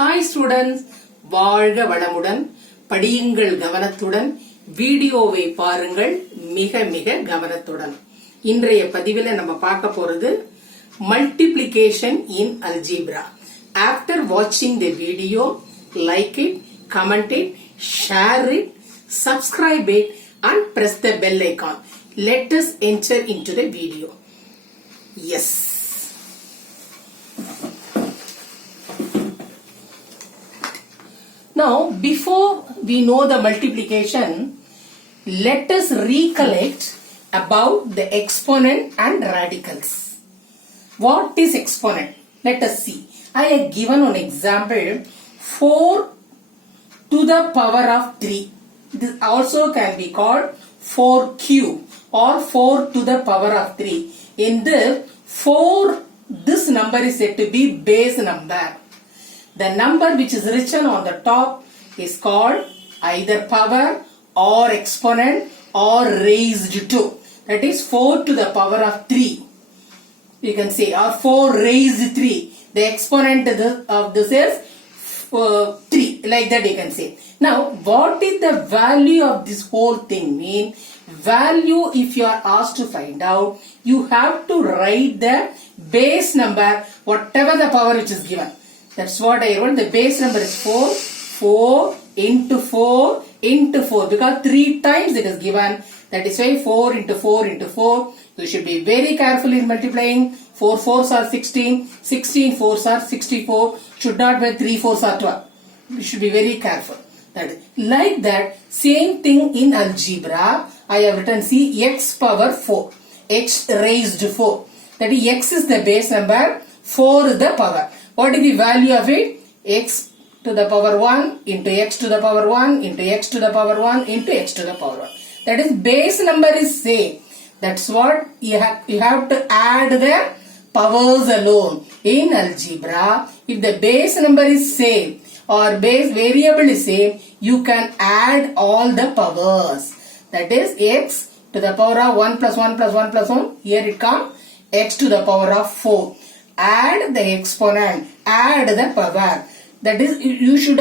Hi students, வாழ்க வளமுடன் படியுங்கள் கவனத்துடன் வீடியோவை பாருங்கள் மிக மிக கவனத்துடன். இன்றைய பதிவில் நம்ம பார்க்க போறது multiplication in algebra. After watching the video, like it, comment it, share it, subscribe it and press the bell icon. Let us enter into the video. Yes. Now, before we know the multiplication, let us recollect about the exponent and radicals. What is exponent? Let us see. I have given an example 4 to the power of 3. This also can be called 4 cube or 4 to the power of 3. In this 4, this number is said to be base number. The number which is written on the top is called either power or exponent or raised to. That is 4 to the power of 3. You can say or 4 raised 3. The exponent of this is 3. Like that you can say. Now what is the value of this whole thing mean? Value, if you are asked to find out, you have to write the base number whatever the power which is given. That's what I wrote. The base number is 4. 4 into 4 into 4. Because 3 times it is given. That is why 4 into 4 into 4. You should be very careful in multiplying. 4 4s are 16. 16 4s are 64. Should not be 3 4s are 12. You should be very careful. That is. Like that, same thing in algebra. I have written see x power 4. X raised 4. That is x is the base number. 4 is the power. What is the value of it? X to the power 1 into x to the power 1 into x to the power 1 into x to the power 1. That is base number is same. That's what you have to add the powers alone. In algebra, if the base number is same or base variable is same, you can add all the powers. That is x to the power of 1 plus 1 plus 1 plus 1. Here it comes x to the power of 4. Add the exponent, add the power. That is, you should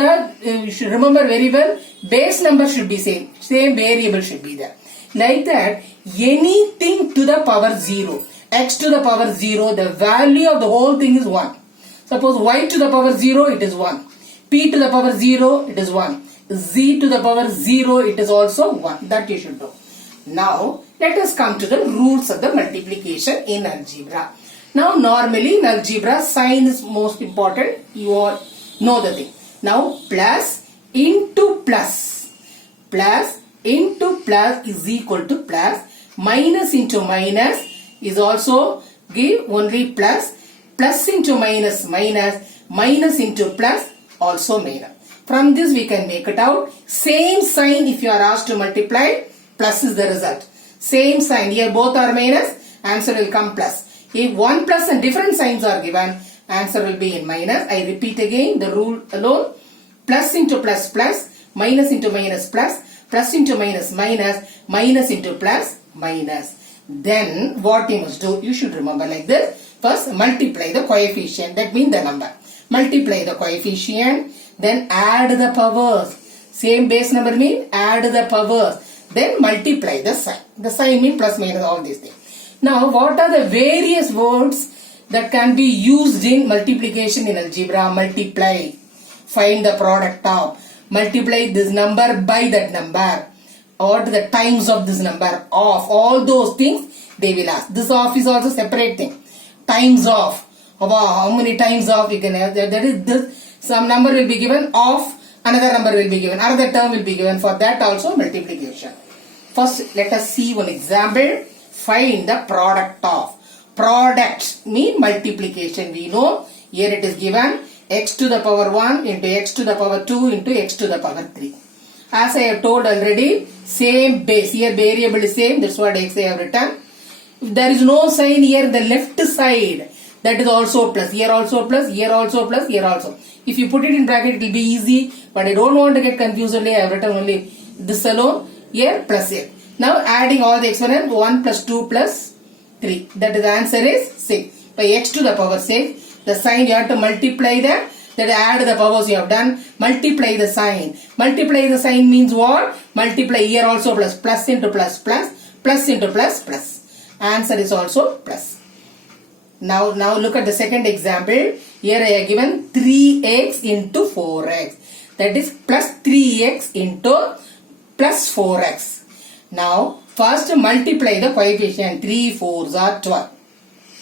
remember very well, base number should be same variable should be there. Like that, anything to the power 0, x to the power 0, the value of the whole thing is 1. Suppose y to the power 0, it is 1. P to the power 0, it is 1. Z to the power 0, it is also 1. That you should know. Now, let us come to the rules of the multiplication in algebra. Now normally in algebra sign is most important. You all know the thing. Now plus into plus. Plus into plus is equal to plus. Minus into minus is also give only plus. Plus into minus minus. Minus into plus also minus. From this we can make it out. Same sign if you are asked to multiply. Plus is the result. Same sign. Here both are minus. Answer will come plus. If 1 plus and different signs are given, answer will be in minus. I repeat again the rule alone. Plus into plus plus, minus into minus plus, plus into minus minus, minus into plus minus. Then what you must do, you should remember like this. First multiply the coefficient, that means the number. Multiply the coefficient, then add the powers. Same base number means add the powers. Then multiply the sign. The sign means plus minus all these things. Now, what are the various words that can be used in multiplication in algebra? Multiply, find the product of, multiply this number by that number, or the times of this number, of, all those things they will ask. This of is also separate thing. Times of, how many times of you can have, that is this, some number will be given, of, another number will be given, another term will be given, for that also multiplication. First, let us see one example. Find the product of. Product mean multiplication. We know here it is given x to the power 1 into x to the power 2 into x to the power 3. As I have told already, same base. Here variable is same. That's what x I have written. If there is no sign here, the left side, that is also plus. Here also plus, here also plus, here also. If you put it in bracket, it will be easy. But I don't want to get confused only. I have written only this alone. Here plus here. Now adding all the exponent 1 plus 2 plus 3. That is the answer is 6. By x to the power 6. The sign you have to multiply the That add the powers you have done. Multiply the sign. Multiply the sign means what? Multiply here also plus. Plus into plus plus. Plus into plus plus. Answer is also plus. Now look at the second example. Here I have given 3x into 4x. That is plus 3x into plus 4x. Now first multiply the coefficient. 3 4s are 12.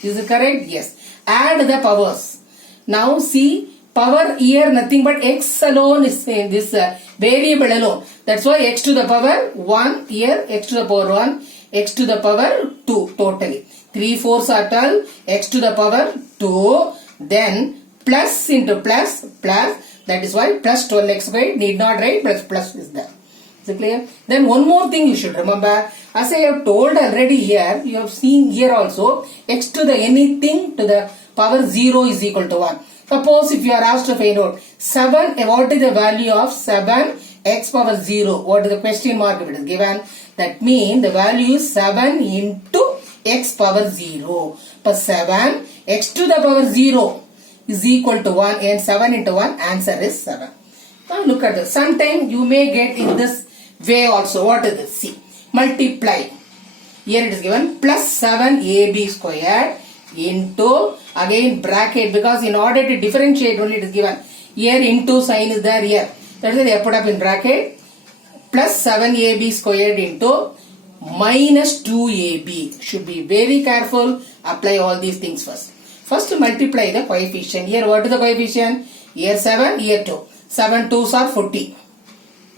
Is it correct? Yes. Add the powers. Now see, power here nothing but x alone is in this variable alone. That's why x to the power 1 here, x to the power 1, x to the power 2 totally. 3 4s are 12, x to the power 2, then plus into plus, plus, that is why plus 12x squared, need not write, plus is there. Is it clear? Then one more thing you should remember, as I have told already here, you have seen here also, x to the anything to the power 0 is equal to 1. Suppose if you are asked to find out 7, what is the value of 7 x power 0? What is the question mark if it is given? That means the value is 7 into x power 0. But 7 x to the power 0 is equal to 1 and 7 into 1 answer is 7. Now look at this. Sometimes you may get in this way also. What is this? See. Multiply. Here it is given plus 7ab squared into again bracket, because in order to differentiate only it is given. Here into sign is there here. That is why they put up in bracket. Plus 7ab squared into minus 2ab. Should be very careful. Apply all these things first. First multiply the coefficient. Here what is the coefficient? Here 7, here 2. 7 2s are 40.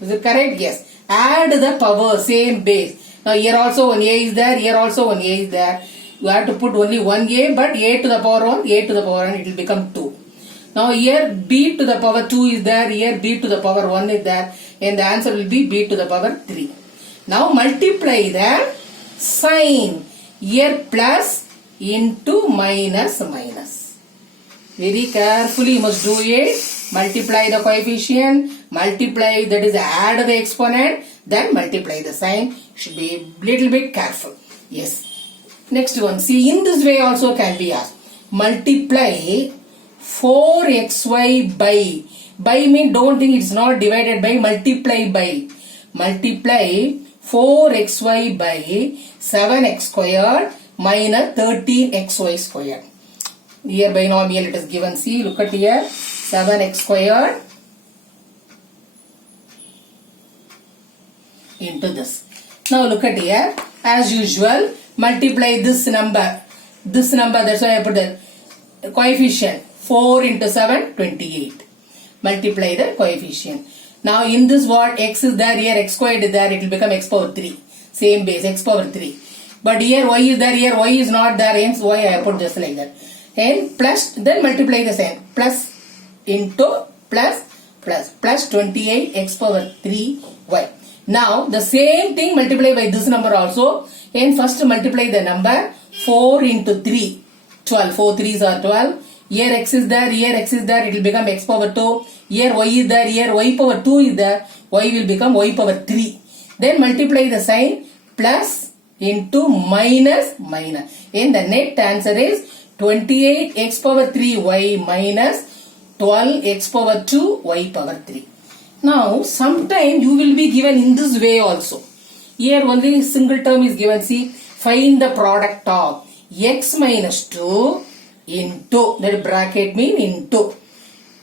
Is it correct? Yes. Add the power, same base. Now here also one a is there, here also one a is there. You have to put only one a, but a to the power 1, a to the power 1, it will become 2. Now here b to the power 2 is there, here b to the power 1 is there, and the answer will be b to the power 3. Now multiply the sign. Here plus into minus minus. Very carefully you must do it. Multiply the coefficient, multiply, that is add the exponent, then multiply the sign. Should be a little bit careful. Yes. Next one. See, in this way also can be asked. Multiply 4xy by. By means don't think it's not divided by, multiply by. Multiply 4xy by 7x squared minus 13xy squared. Here binomial it is given. See, look at here. 7x squared into this. Now look at here. As usual, multiply this number. This number, that's why I put the coefficient. 4 into 7, 28. Multiply the coefficient. Now in this what? X is there, here x squared is there, it will become x power 3. Same base, x power 3. But here y is there, here y is not there, hence y I have put just like that. And plus, then multiply the sign. Plus into plus plus plus 28 x power 3 y. Now the same thing multiply by this number also. And first multiply the number 4 into 3, 12. 4 3s are 12. Here x is there, here x is there, it will become x power 2. Here y is there, here y power 2 is there, y will become y power 3. Then multiply the sign plus into minus minus. And the net answer is 28 x power 3 y minus 12 x power 2 y power 3. Now sometime you will be given in this way also. Here only single term is given. See, find the product of x minus 2 into, that bracket mean into,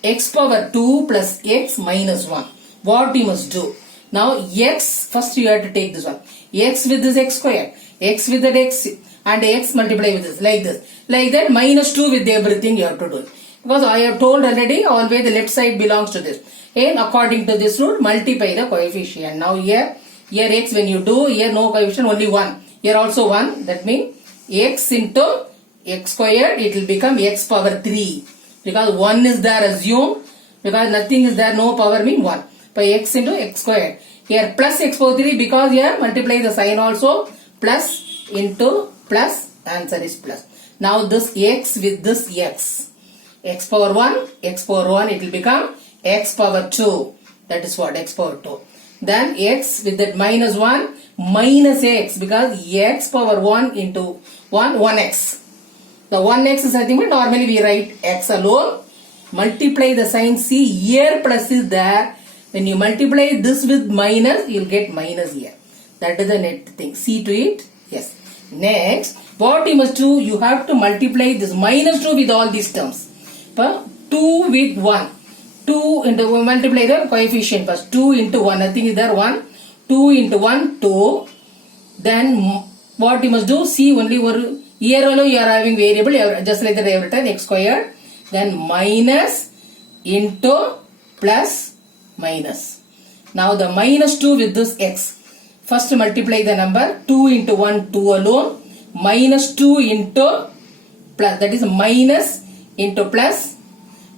x power 2 plus x minus 1. What you must do? Now x, first you have to take this one. X with this x square, x with that x, and x multiply with this, like this. Like that, minus 2 with everything you have to do it. Because I have told already, always the left side belongs to this. And according to this rule, multiply the coefficient. Now here x when you do, here no coefficient, only 1. Here also 1. That means x into x squared, it will become x power 3. Because 1 is there, assume. Because nothing is there, no power mean 1. By x into x squared. Here plus x power 3, because here multiply the sign also. Plus into plus, answer is plus. Now this x with this x. X power 1, x power 1, it will become x power 2. That is what? X power 2. Then x with that minus 1, minus x, because x power 1 into 1, 1x. The 1x is nothing but normally we write x alone multiply the sign. See, here plus is there. When you multiply this with minus, you will get minus here. That is the net thing. See to it. Yes. Next, what you must do, you have to multiply this minus 2 with all these terms. 2 with 1. 2 into multiply the coefficient first. 2 into 1. Nothing is there. 1. 2 into 1, 2. Then what you must do, see only one here alone you are having variable just like that every time x squared. Then minus into plus minus. Now the minus 2 with this x. First multiply the number 2 into 1, 2 alone. Minus 2 into plus, that is minus into plus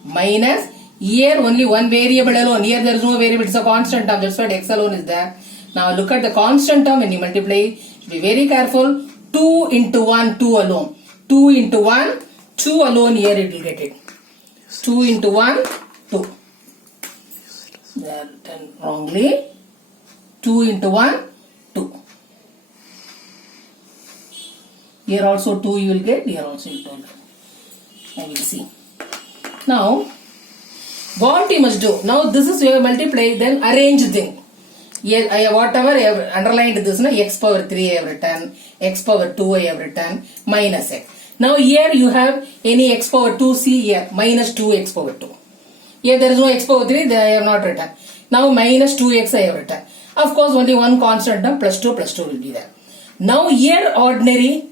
minus. Here only one variable alone. Here there is no variable, it's a constant term. That's why x alone is there. Now look at the constant term when you multiply. Be very careful. 2 into 1, 2 alone. 2 into 1, 2 alone, here it will get it. 2 into 1, 2. They are done wrongly. 2 into 1, 2. Here also 2 you will get, here also you will get. I will see. Now, what you must do? Now this is your multiply, then arrange thing. Here, whatever I have underlined this, x power 3 I have written, x power 2 I have written, minus x. Now here you have any x power 2, see here, minus 2x power 2. Here there is no x power 3, I have not written. Now minus 2x I have written. Of course only one constant term, plus 2 will be there. Now here ordinary,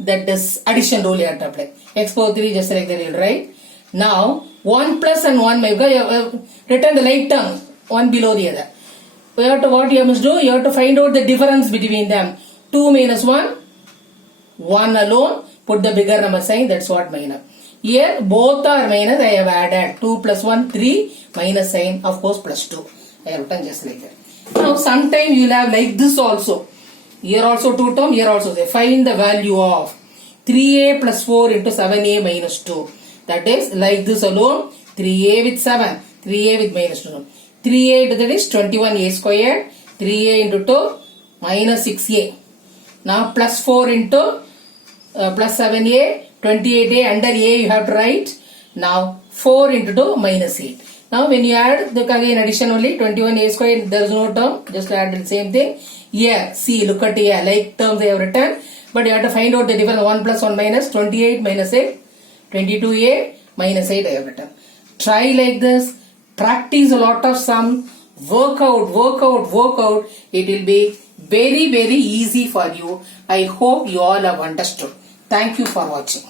that is addition rule you have to apply. X power 3 just like that you will write. Now 1 plus and 1 because you have written the like term, one below the other. What you must do? You have to find out the difference between them. 2 minus 1, 1 alone. Put the bigger number sign. That's what minus. Here both are minus. I have added 2 plus 1, 3 minus sign. Of course plus 2. I have written just like that. Now sometime you will have like this also. Here also 2 term. Here also say find the value of 3a plus 4 into 7a minus 2. That is like this alone. 3a with 7. 3a with minus 2. 3a into that is 21a squared, 3a into 2 minus 6a. Now plus 4 into plus 7a, 28a, under a you have to write. Now 4 into 2 minus 8. Now when you add the again addition only 21a squared, there is no term, just add the same thing. Here, see, look at here, like terms they have written, but you have to find out the difference. 1 plus 1 minus 28 minus 8, 22a minus 8 I have written. Try like this. Practice a lot of sum, work out. It will be very, very easy for you. I hope you all have understood. Thank you for watching.